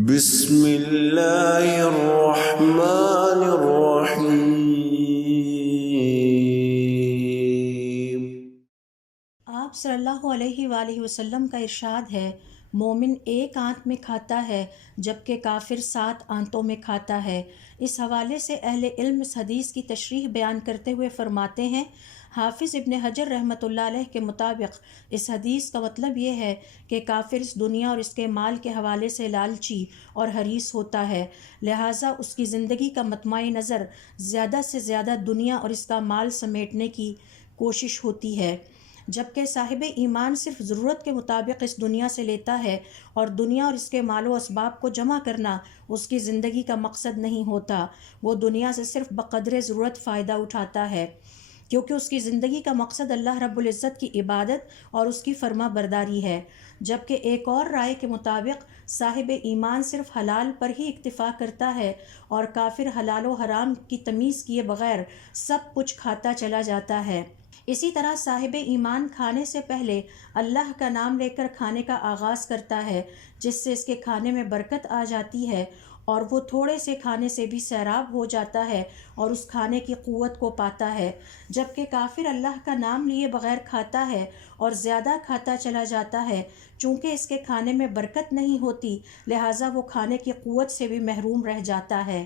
بسم اللہ الرحمن الرحیم۔ آپ صلی اللہ علیہ وآلہ وسلم کا ارشاد ہے، مومن ایک آنت میں کھاتا ہے جبکہ کافر 7 آنتوں میں کھاتا ہے۔ اس حوالے سے اہل علم اس حدیث کی تشریح بیان کرتے ہوئے فرماتے ہیں، حافظ ابن حجر رحمۃ اللہ علیہ کے مطابق اس حدیث کا مطلب یہ ہے کہ کافر اس دنیا اور اس کے مال کے حوالے سے لالچی اور حریص ہوتا ہے، لہٰذا اس کی زندگی کا مطمع نظر زیادہ سے زیادہ دنیا اور اس کا مال سمیٹنے کی کوشش ہوتی ہے، جبکہ صاحب ایمان صرف ضرورت کے مطابق اس دنیا سے لیتا ہے اور دنیا اور اس کے مال و اسباب کو جمع کرنا اس کی زندگی کا مقصد نہیں ہوتا۔ وہ دنیا سے صرف بقدر ضرورت فائدہ اٹھاتا ہے، کیونکہ اس کی زندگی کا مقصد اللہ رب العزت کی عبادت اور اس کی فرما برداری ہے، جبکہ ایک اور رائے کے مطابق صاحب ایمان صرف حلال پر ہی اکتفا کرتا ہے اور کافر حلال و حرام کی تمیز کیے بغیر سب کچھ کھاتا چلا جاتا ہے۔ اسی طرح صاحب ایمان کھانے سے پہلے اللہ کا نام لے کر کھانے کا آغاز کرتا ہے، جس سے اس کے کھانے میں برکت آ جاتی ہے اور وہ تھوڑے سے کھانے سے بھی سیراب ہو جاتا ہے اور اس کھانے کی قوت کو پاتا ہے، جبکہ کافر اللہ کا نام لیے بغیر کھاتا ہے اور زیادہ کھاتا چلا جاتا ہے۔ چونکہ اس کے کھانے میں برکت نہیں ہوتی، لہٰذا وہ کھانے کی قوت سے بھی محروم رہ جاتا ہے۔